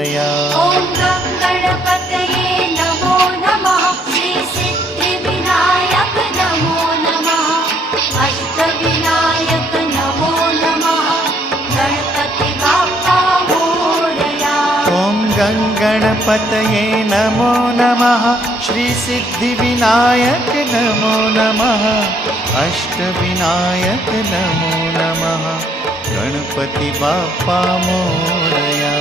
मोरया। ॐ गणपतये नमो नमः। श्री सिद्धिविनायक नमो नमः। अष्टविनायक नमो नमः। गणपति बाप्पा मोरया। ॐ गणपतये नमो नमः। श्री सिद्धिविनायक नमो नमः। अष्टविनायक नमो नमः। गणपति बाप्पा मोरया।